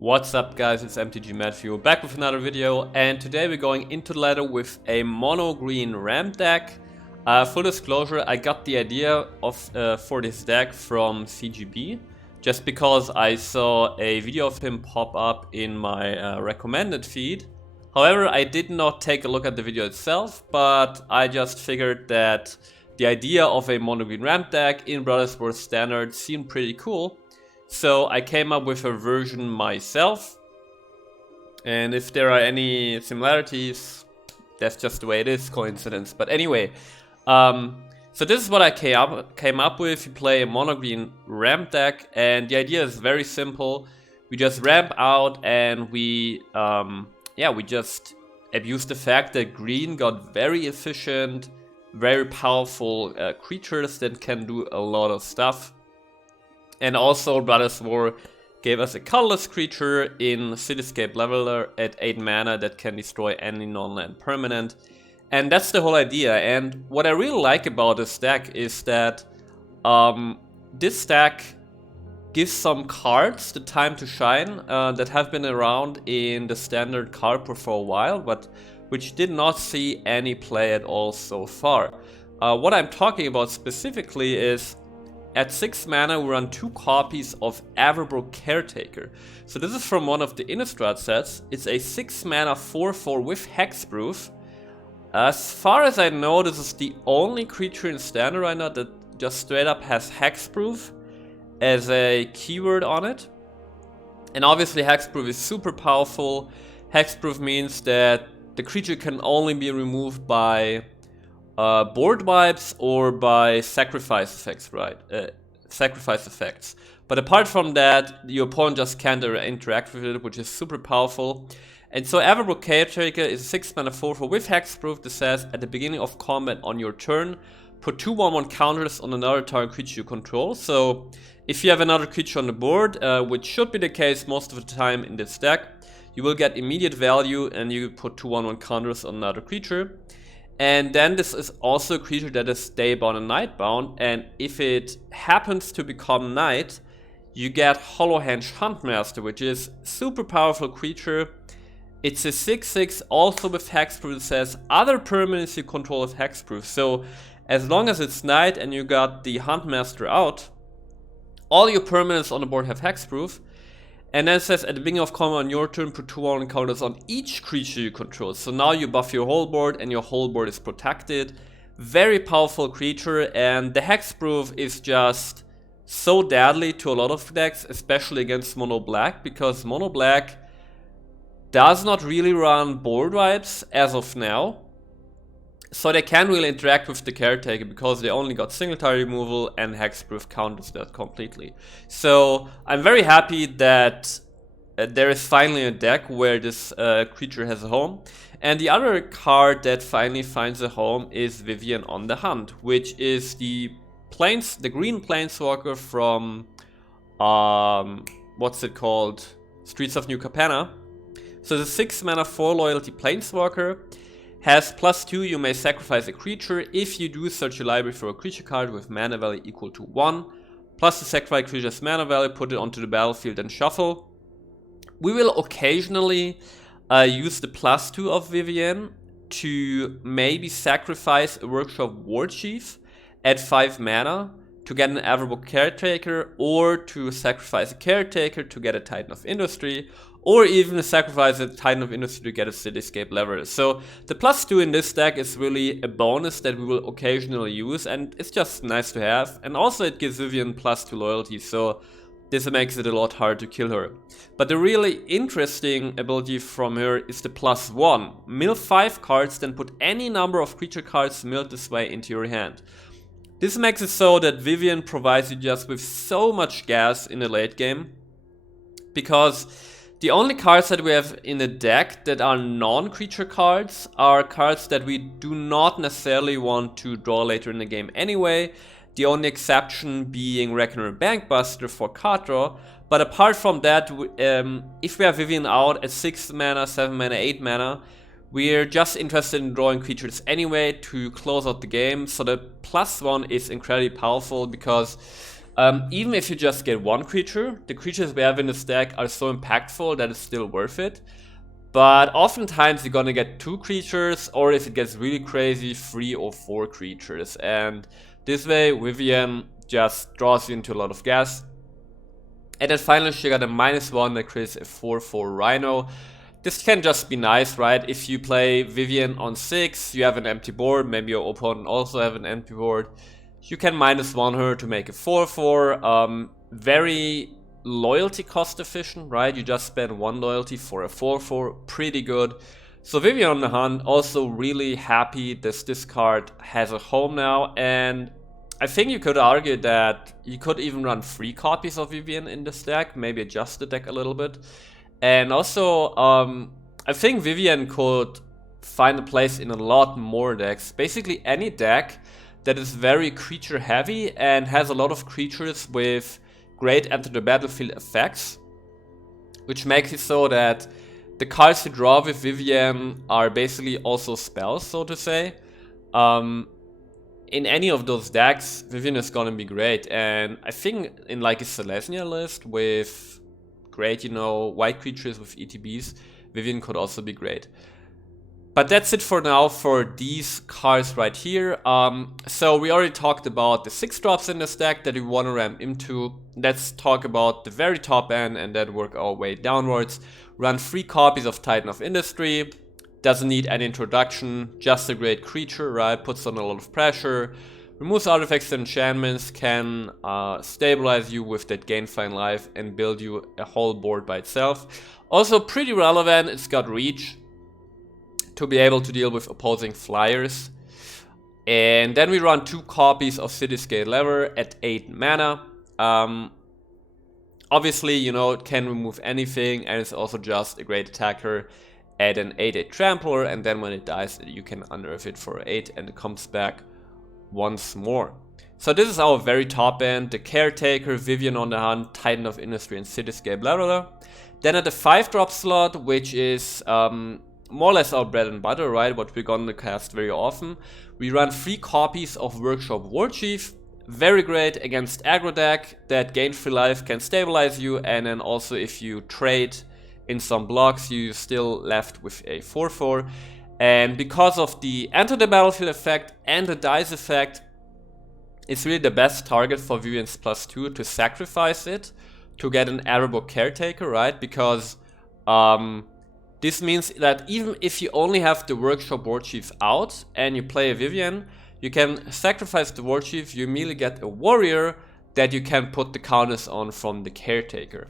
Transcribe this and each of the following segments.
What's up guys, it's mtga Matthew back with another video, and today we're going into the ladder with a mono green ramp deck. Full disclosure, I got the idea for this deck from CGB just because I saw a video of him pop up in my recommended feed. However, I did not take a look at the video itself, but I just figured that the idea of a mono green ramp deck in Brothers War Standard seemed pretty cool. So I came up with a version myself, and if there are any similarities, that's just the way it is, coincidence. But anyway, so this is what I came up with. You play a mono green ramp deck, and the idea is very simple. We just ramp out, and we just abuse the fact that green got very efficient, very powerful creatures that can do a lot of stuff. And also, Brothers War gave us a colorless creature in Cityscape Leveler at 8 mana that can destroy any non-land permanent. And that's the whole idea. And what I really like about this deck is that this deck gives some cards the time to shine that have been around in the standard card pool for a while, but which did not see any play at all so far. What I'm talking about specifically is at 6 mana, we run 2 copies of Aggro Caretaker. So this is from one of the Innistrad sets. It's a 6 mana 4/4 with hexproof. As far as I know, this is the only creature in Standard right now that just straight up has hexproof as a keyword on it. And obviously hexproof is super powerful. Hexproof means that the creature can only be removed by board wipes or by sacrifice effects, right? Sacrifice effects. But apart from that, your opponent just can't interact with it, which is super powerful. And so Aggro Caretaker is a 6 mana 4/4 with hexproof that says at the beginning of combat on your turn, put 2 1/1 counters on another target creature you control. So if you have another creature on the board, which should be the case most of the time in this deck, you will get immediate value and you put 2 1/1 counters on another creature. And then this is also a creature that is daybound and nightbound, and if it happens to become night, you get Hollowhenge Huntmaster, which is super powerful creature. It's a 6/6 also with hexproof. It says other permanents you control have hexproof. So as long as it's night and you got the Huntmaster out, all your permanents on the board have hexproof. And then it says at the beginning of combat on your turn, put 2 1 counters on each creature you control. So now you buff your whole board and your whole board is protected. Very powerful creature, and the hexproof is just so deadly to a lot of decks, especially against mono black, because mono black does not really run board wipes as of now. So they can't really interact with the Caretaker because they only got single target removal, and hexproof counters that completely. So I'm very happy that there is finally a deck where this creature has a home. And the other card that finally finds a home is Vivien on the Hunt, which is the green planeswalker from what's it called? Streets of New Capenna. So the 6 mana 4 loyalty planeswalker. Has +2, you may sacrifice a creature. If you do, search your library for a creature card with mana value equal to 1. Plus the sacrifice creature's mana value, put it onto the battlefield and shuffle. We will occasionally use the +2 of Vivien to maybe sacrifice a Workshop War Chief at 5 mana to get an Aggro Caretaker, or to sacrifice a Caretaker to get a Titan of Industry, or even sacrifice a Titan of Industry to get a Cityscape Leveler. So the +2 in this deck is really a bonus that we will occasionally use, and it's just nice to have. And also it gives Vivien +2 loyalty, so this makes it a lot harder to kill her. But the really interesting ability from her is the +1. Mill 5 cards, then put any number of creature cards milled this way into your hand. This makes it so that Vivien provides you just with so much gas in the late game, because the only cards that we have in the deck that are non-creature cards are cards that we do not necessarily want to draw later in the game anyway. The only exception being Reckoner Bankbuster for card draw. But apart from that, if we have Vivien out at 6 mana, 7 mana, 8 mana, we're just interested in drawing creatures anyway to close out the game. So the +1 is incredibly powerful because Even if you just get one creature, the creatures we have in the stack are so impactful that it's still worth it. But oftentimes you're gonna get 2 creatures, or if it gets really crazy, 3 or 4 creatures. And this way, Vivian just draws you into a lot of gas. And then finally she got a -1 that creates a 4/4 Rhino. This can just be nice, right? If you play Vivian on 6, you have an empty board, maybe your opponent also have an empty board. You can -1 her to make a 4/4. Very loyalty cost efficient, right? You just spend 1 loyalty for a 4/4, pretty good. So Vivian on the Hunt, also really happy that this card has a home now, and I think you could argue that you could even run 3 copies of Vivian in this deck, maybe adjust the deck a little bit. And also, I think Vivian could find a place in a lot more decks. Basically any deck that is very creature heavy and has a lot of creatures with great enter the battlefield effects, which makes it so that the cards you draw with Vivian are basically also spells, so to say. In any of those decks, Vivian is gonna be great, and I think in like a Selesnya list with great, you know, white creatures with ETBs, Vivian could also be great. But that's it for now for these cards right here. So we already talked about the 6 drops in this deck that we want to ramp into. Let's talk about the very top end and then work our way downwards. Run 3 copies of Titan of Industry. Doesn't need any introduction, just a great creature, right? Puts on a lot of pressure. Removes artifacts and enchantments, can stabilize you with that gain fine life and build you a whole board by itself. Also pretty relevant, it's got reach to be able to deal with opposing flyers. And then we run 2 copies of Cityscape Lever at 8 mana. Obviously, you know, it can remove anything, and it's also just a great attacker at an 8/8 trampler, and then when it dies you can unearth it for 8 and it comes back once more. So this is our very top end, the Caretaker, Vivian on the Hunt, Titan of Industry and Cityscape Leveler. Then at the 5-drop slot, which is more or less our bread and butter, right, what we're gonna cast very often, we run 3 copies of Workshop Warchief. Very great against aggro deck that gain free life, can stabilize you, and then also if you trade in some blocks you're still left with a 4/4. And because of the enter the battlefield effect and the dice effect, it's really the best target for Vivian's +2 to sacrifice it to get an Aggro Caretaker, right? Because this means that even if you only have the Workshop Warchief out and you play a Vivian, you can sacrifice the Warchief, you immediately get a Warrior that you can put the counters on from the Caretaker.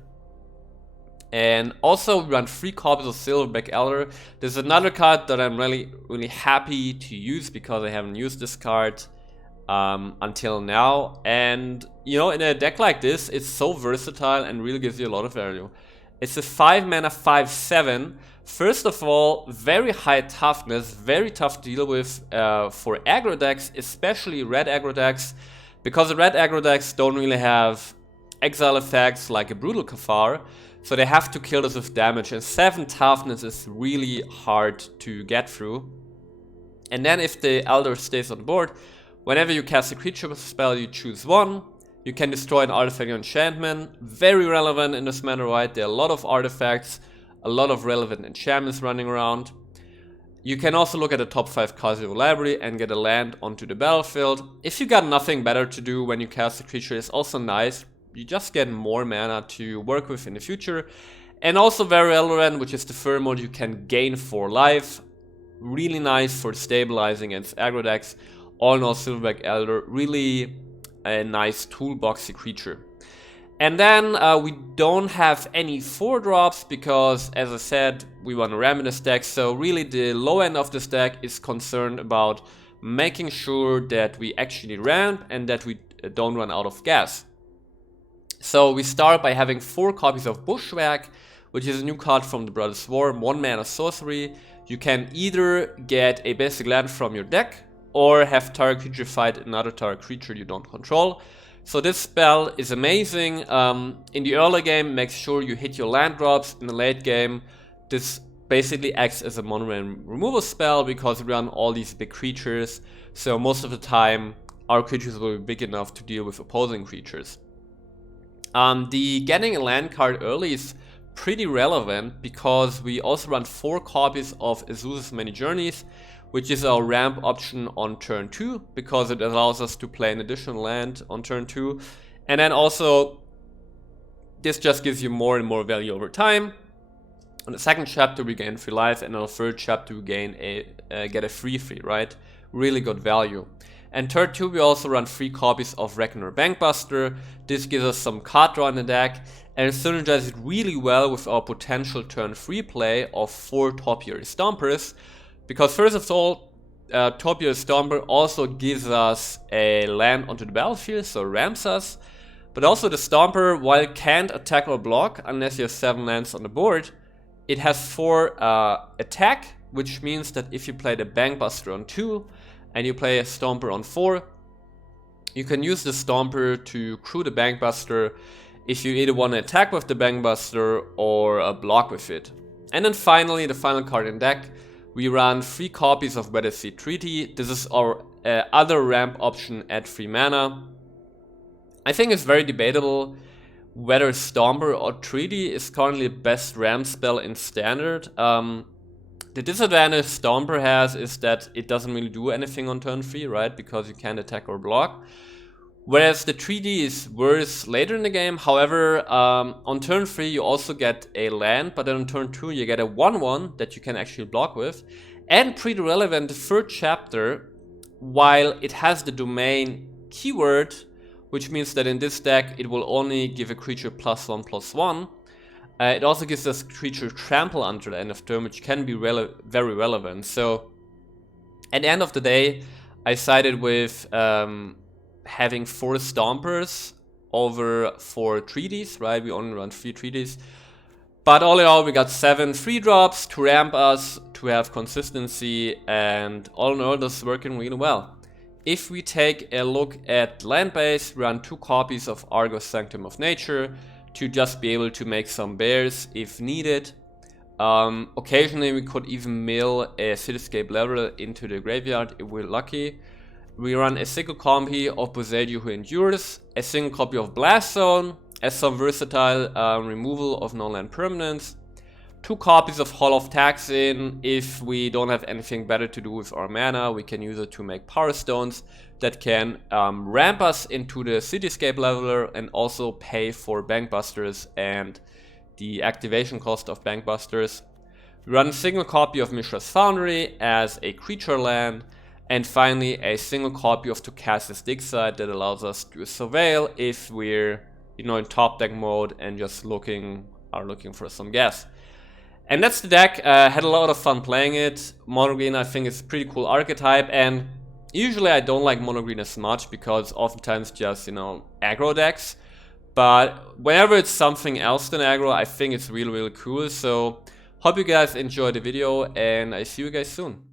And also we run 3 copies of Silverback Elder. There's another card that I'm really happy to use because I haven't used this card until now. And you know, in a deck like this, it's so versatile and really gives you a lot of value. It's a 5 mana 5/7. First of all, very high toughness, very tough to deal with for aggro decks, especially red aggro decks, because the red aggro decks don't really have exile effects like a Brutal Kafar, so they have to kill this with damage, and 7 toughness is really hard to get through. And then if the Elder stays on board, whenever you cast a creature with a spell, you choose 1. You can destroy an artifact or enchantment. Very relevant in this manner, right? There are a lot of artifacts, a lot of relevant enchantments running around. You can also look at the top 5 cards of your library and get a land onto the battlefield. If you got nothing better to do when you cast a creature, it's also nice. You just get more mana to work with in the future. And also very relevant, which is the third mode, you can gain 4 life. Really nice for stabilizing against aggro decks. All in all, Silverback Elder, really a nice toolboxy creature. And then we don't have any 4 drops because, as I said, we want to ram in this deck. So really the low end of this deck is concerned about making sure that we actually ramp and that we don't run out of gas. So we start by having 4 copies of Bushwhack, which is a new card from the Brothers War, 1 mana sorcery. You can either get a basic land from your deck or have target creature fight another target creature you don't control. So this spell is amazing. In the early game, make sure you hit your land drops. In the late game, this basically acts as a mono removal spell because we run all these big creatures. So most of the time, our creatures will be big enough to deal with opposing creatures. The getting a land card early is pretty relevant because we also run 4 copies of Azusa's Many Journeys, which is our ramp option on turn 2 because it allows us to play an additional land on turn 2. And then also, this just gives you more and more value over time. On the second chapter we gain free life, and on the third chapter we gain get a free, right? Really good value. And turn 2 we also run 3 copies of Reckoner Bankbuster. This gives us some card draw in the deck and synergizes really well with our potential turn 3 play of 4 Topiary Stompers. Because first of all, Topiary Stomper also gives us a land onto the battlefield, so ramps us. But also the Stomper, while it can't attack or block unless you have 7 lands on the board, it has 4 attack, which means that if you play the Bankbuster on 2 and you play a Stomper on 4, you can use the Stomper to crew the Bankbuster if you either want to attack with the Bankbuster or block with it. And then finally, the final card in deck, we run 3 copies of Weatherseed Treaty. This is our other ramp option at 3 mana. I think it's very debatable whether Stomper or Treaty is currently the best ramp spell in Standard. The disadvantage Stomper has is that it doesn't really do anything on turn 3, right? Because you can't attack or block. Whereas the Treaty is worse later in the game. However, on turn 3 you also get a land, but then on turn 2 you get a 1/1 that you can actually block with. And pretty relevant, the third chapter, while it has the domain keyword, which means that in this deck it will only give a creature +1/+1, it also gives us creature trample until the end of turn, which can be very relevant. So at the end of the day, I sided with having 4 Stompers over 4 treaties, right? We only run 3 treaties. But all in all, we got 7 free drops to ramp us, to have consistency, and all in all, this is working really well. If we take a look at land base, we run 2 copies of Argo's Sanctum of Nature to just be able to make some bears if needed. Occasionally we could even mill a Cityscape level into the graveyard if we're lucky. We run a single copy of Boseiju Who Endures, a single copy of Blast Zone, as some versatile removal of non-land permanents, 2 copies of Hall of Taxin. If we don't have anything better to do with our mana, we can use it to make Power Stones that can ramp us into the Cityscape leveler and also pay for Bankbusters and the activation cost of Bankbusters. We run a single copy of Mishra's Foundry as a creature land, and finally a single copy of Tokaz's Digside that allows us to surveil if we're, you know, in top deck mode and just looking for some gas. And that's the deck. Had a lot of fun playing it. Mono Green, I think, is a pretty cool archetype, and usually I don't like Mono Green as much because oftentimes just, you know, aggro decks. But whenever it's something else than aggro, I think it's really cool. So hope you guys enjoyed the video, and I see you guys soon.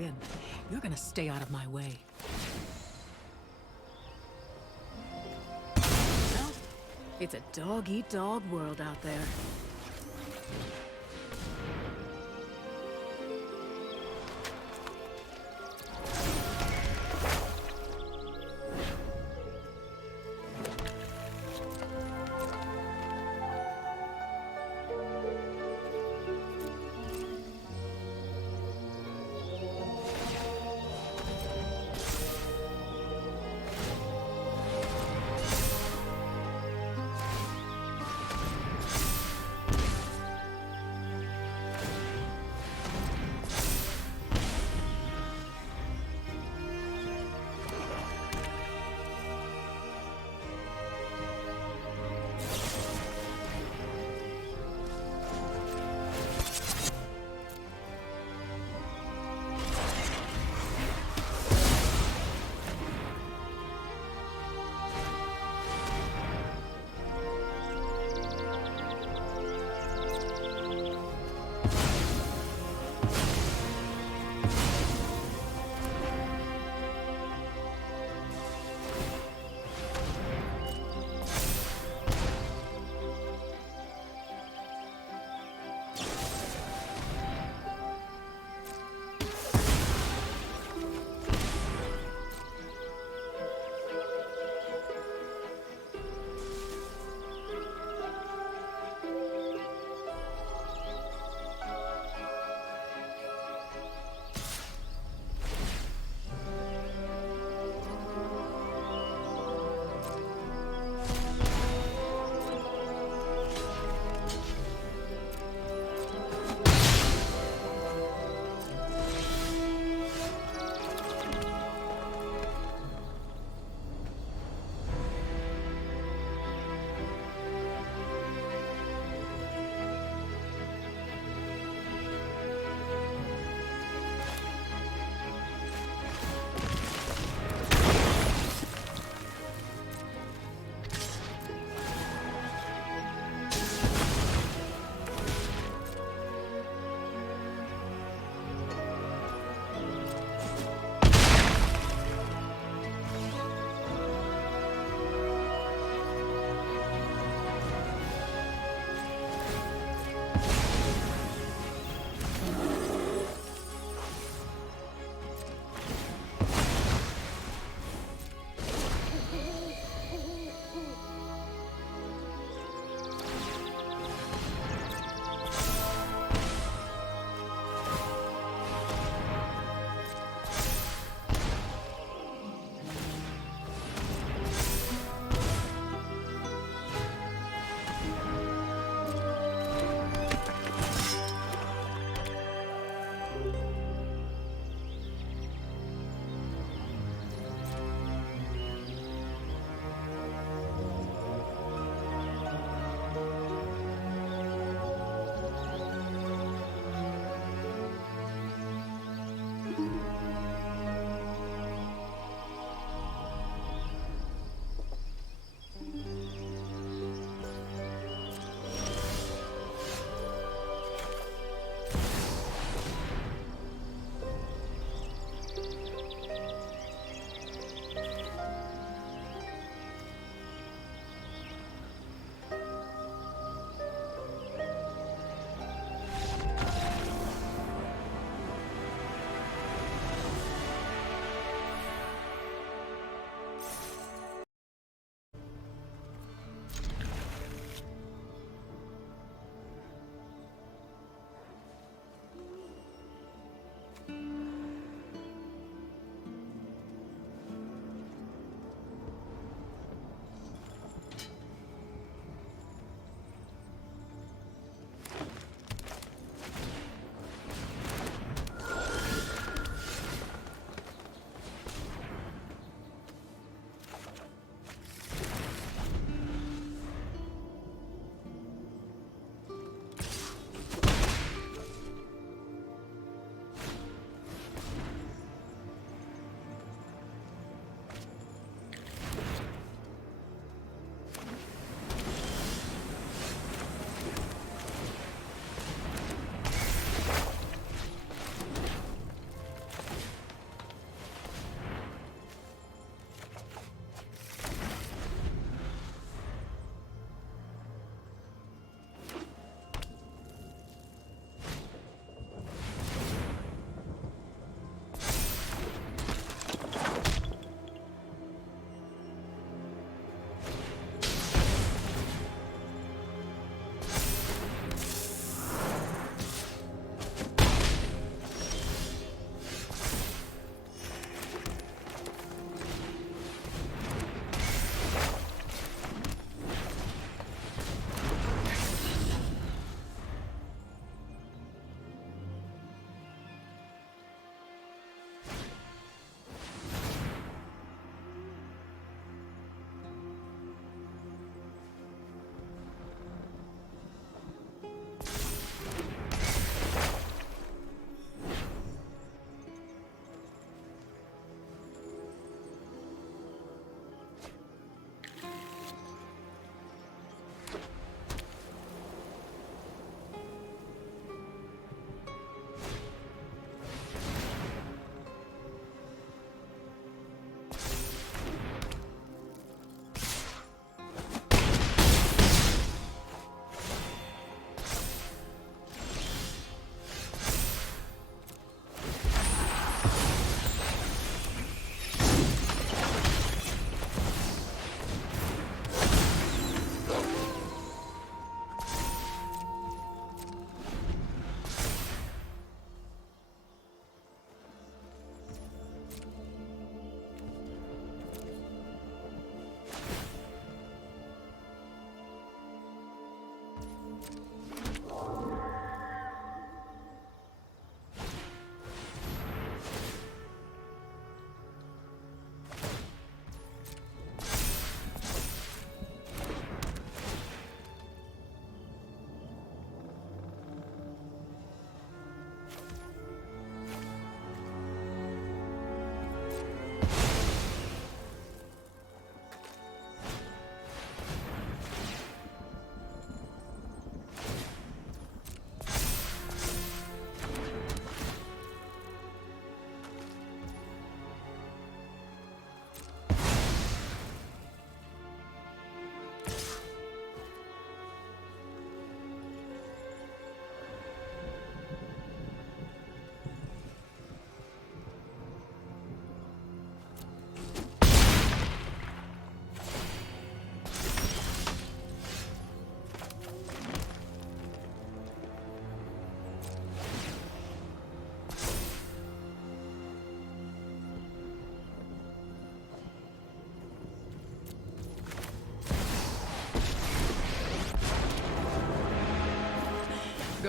in. You're gonna stay out of my way. Well, it's a dog-eat-dog world out there.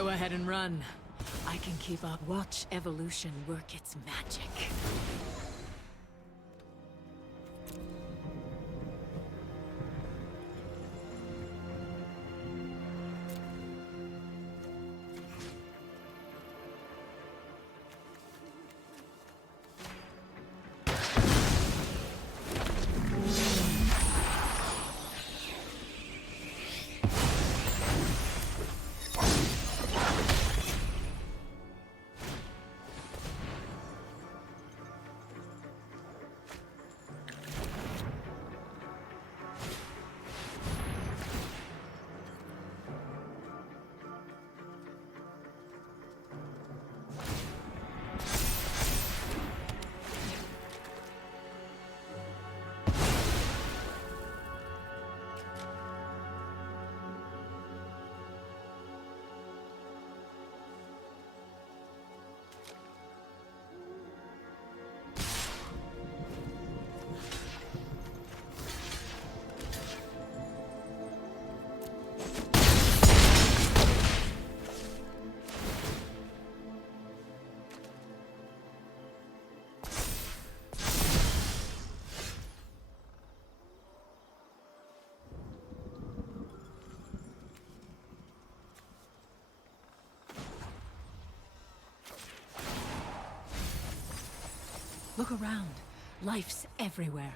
Go ahead and run. I can keep up. Watch evolution work its magic. Look around. Life's everywhere.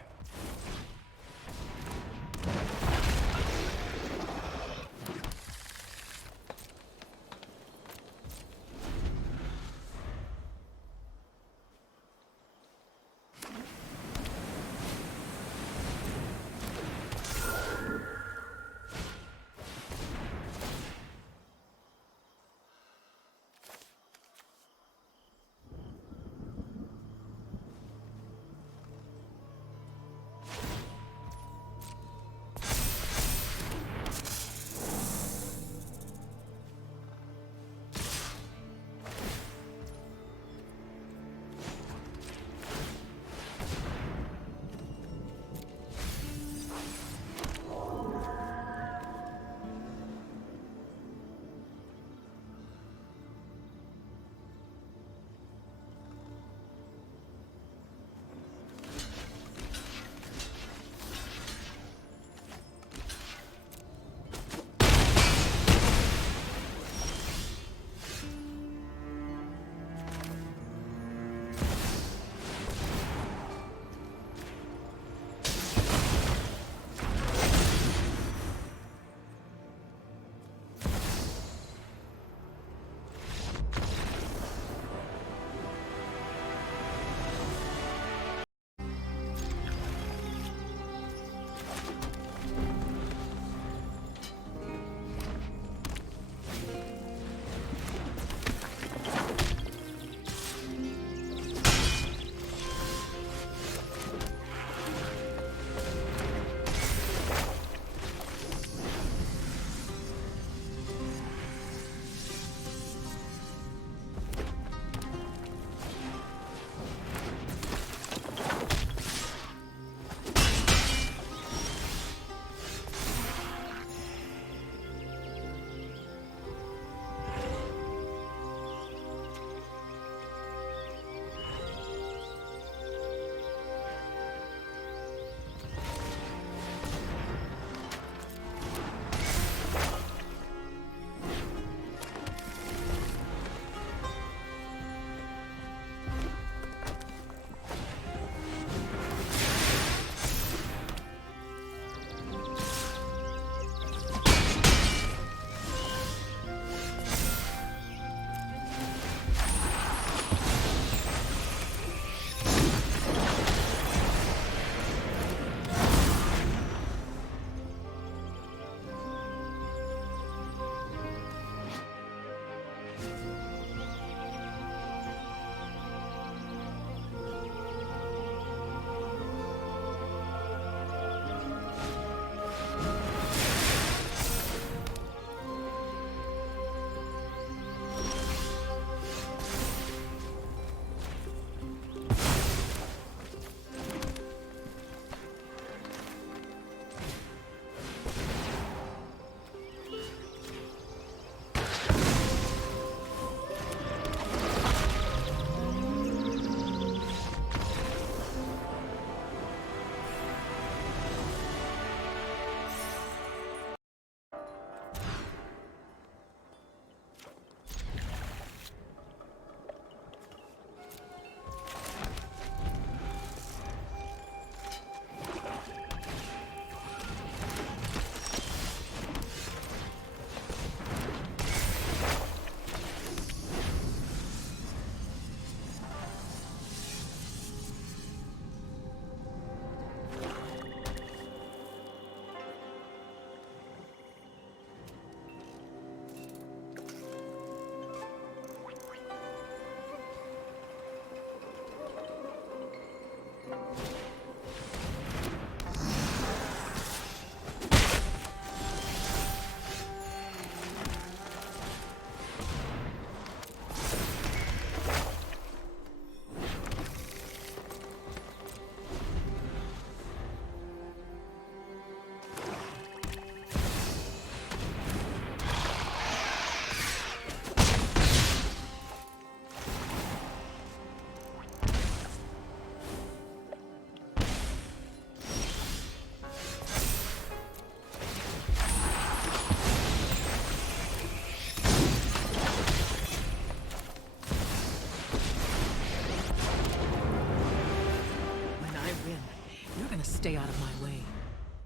Stay out of my way.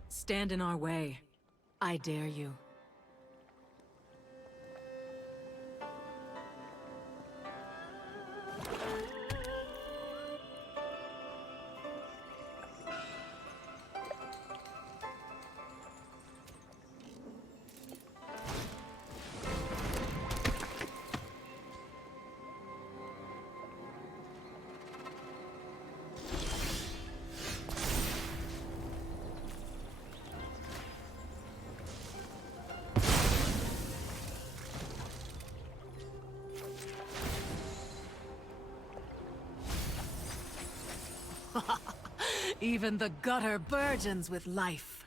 Stand in our way. I dare you. Even the gutter burgeons with life.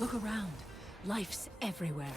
Look around. Life's everywhere.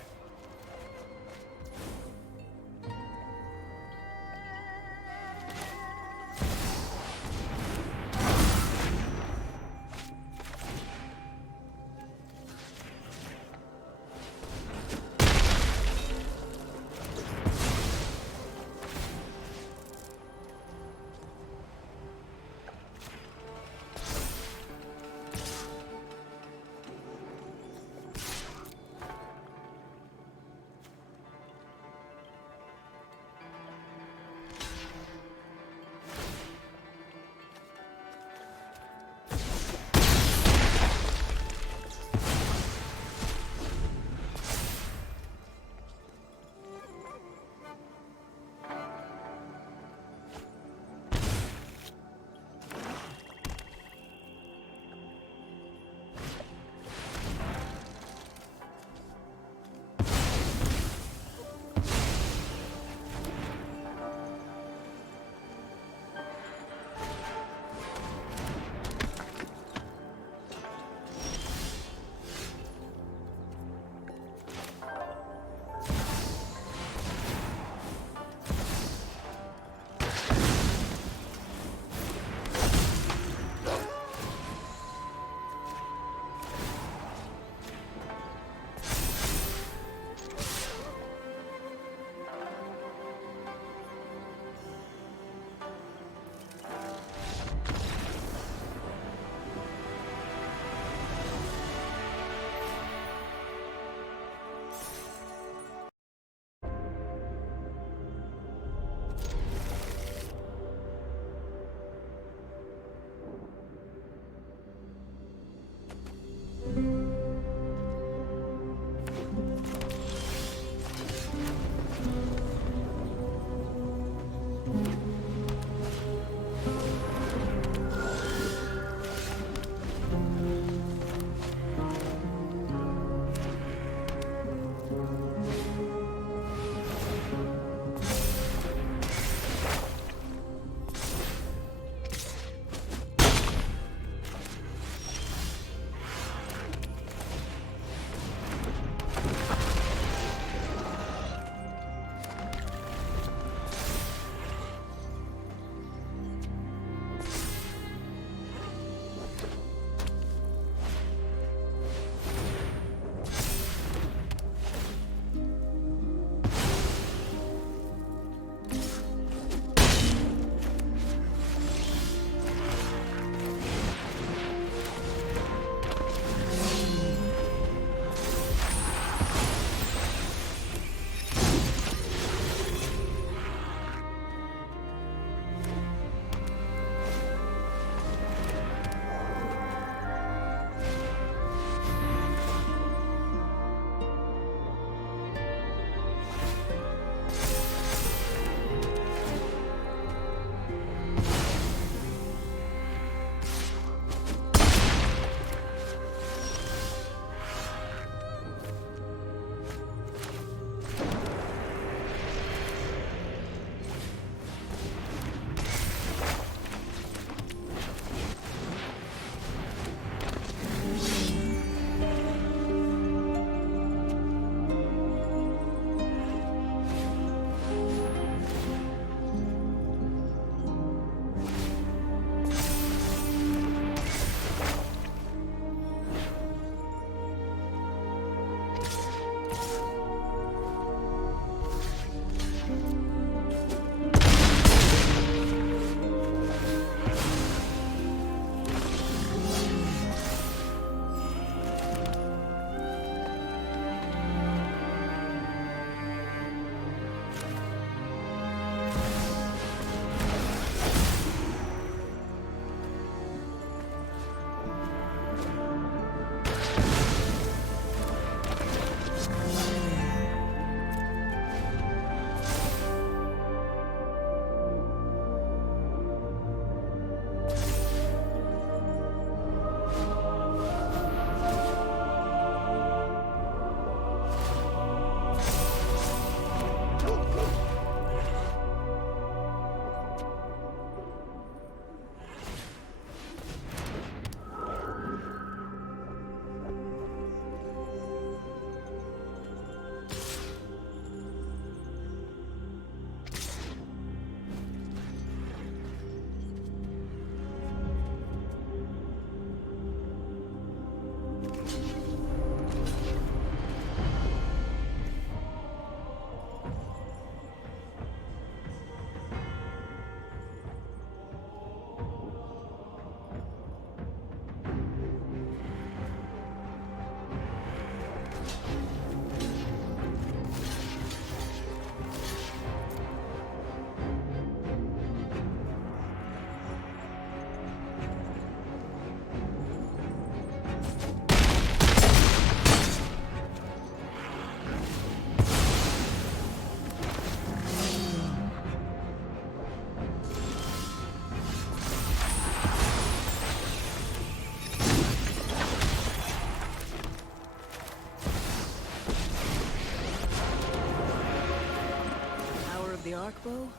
dark bow,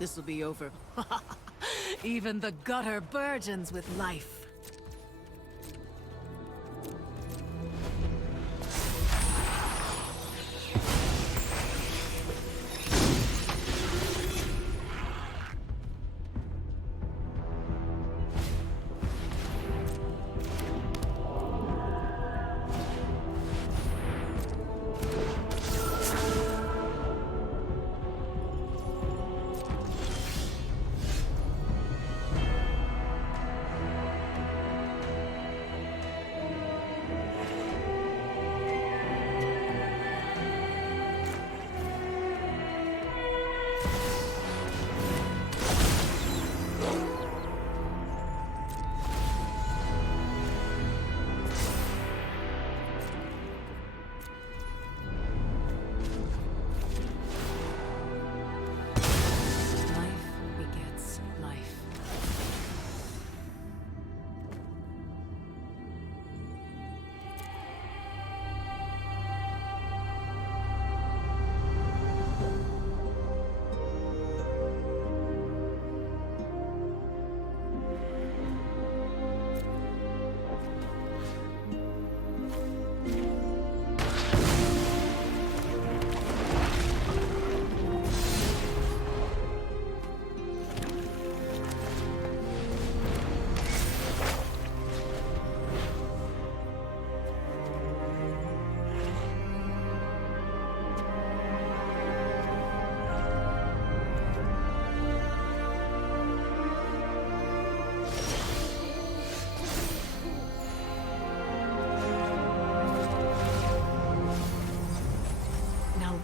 this'll be over. Even the gutter burgeons with life.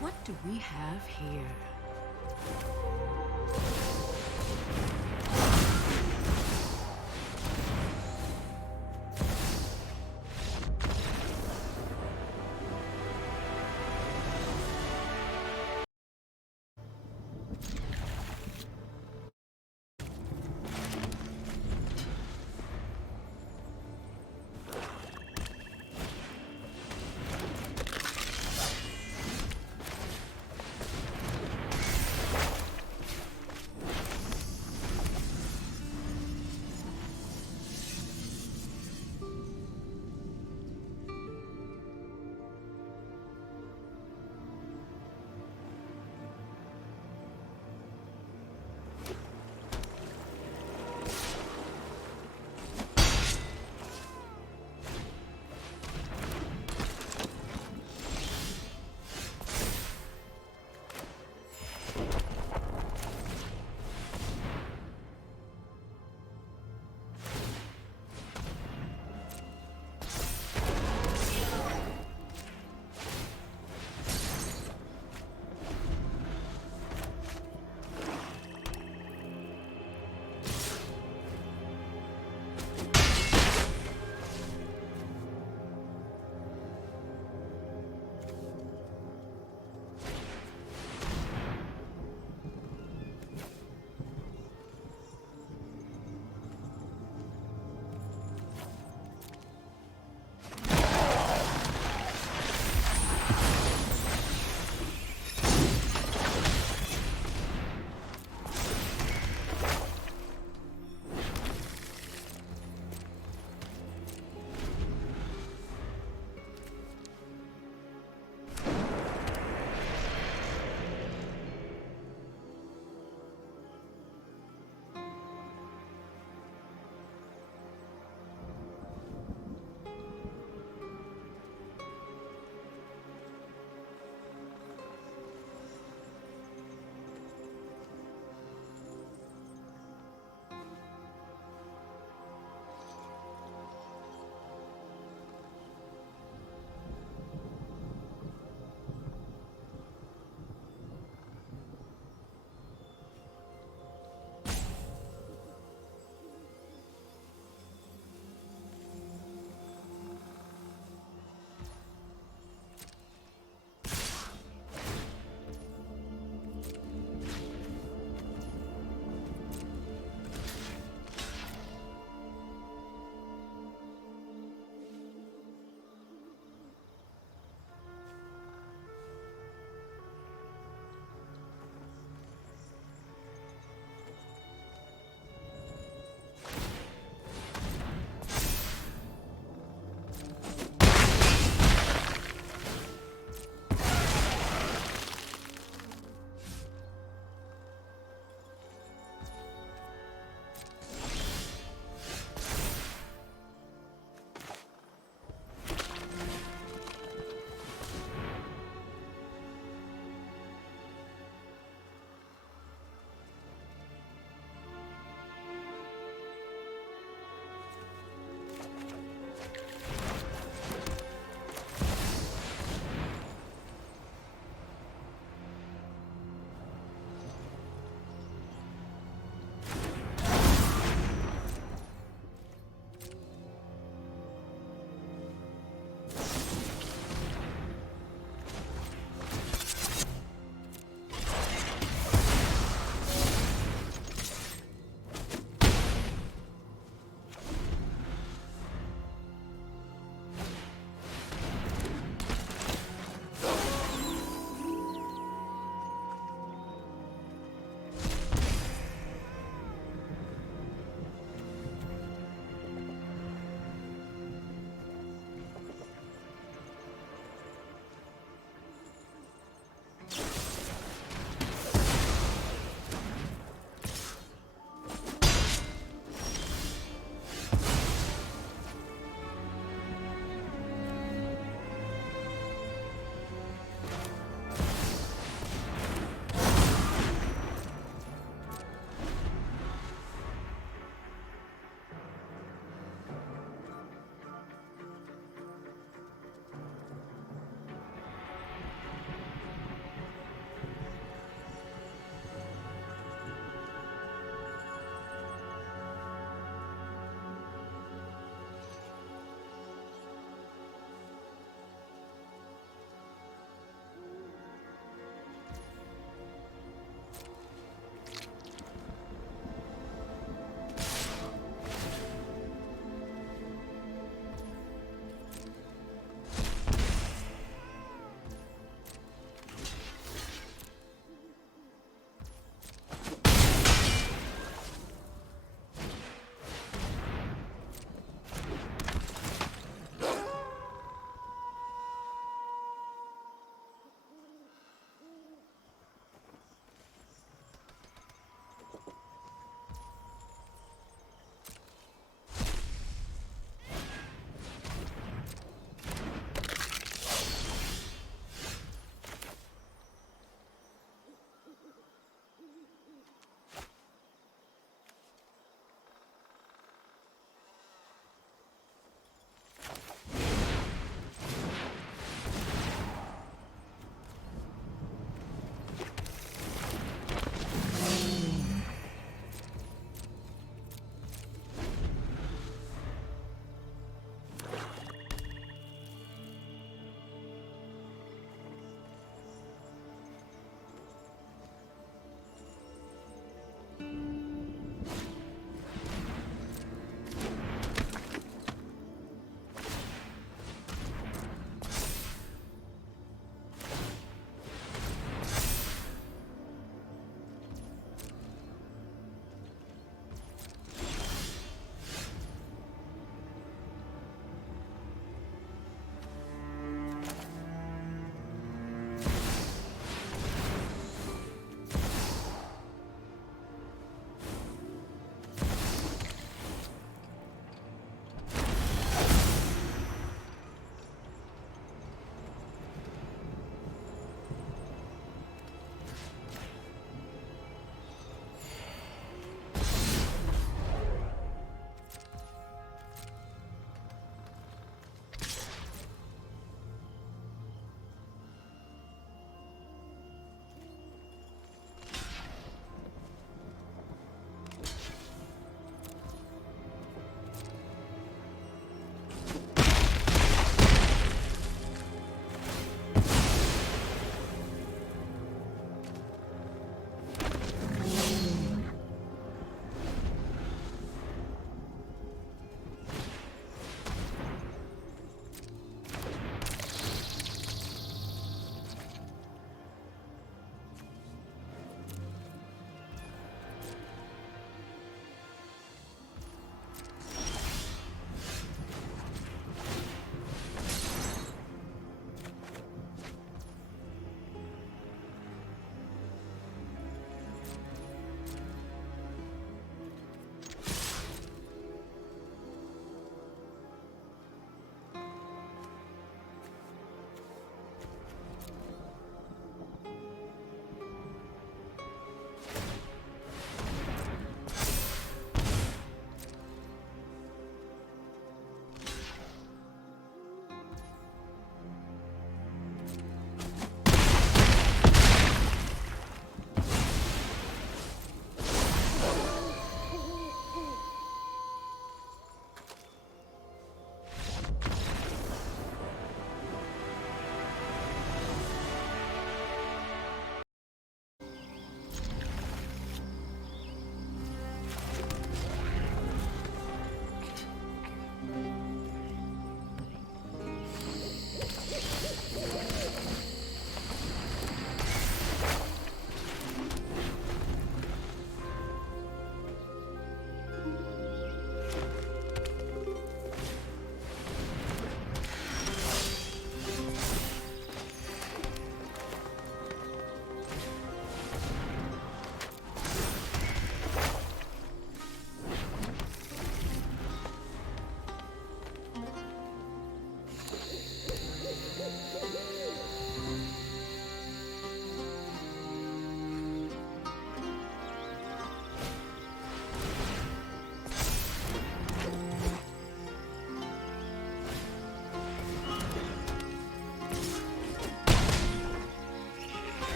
What do we have here?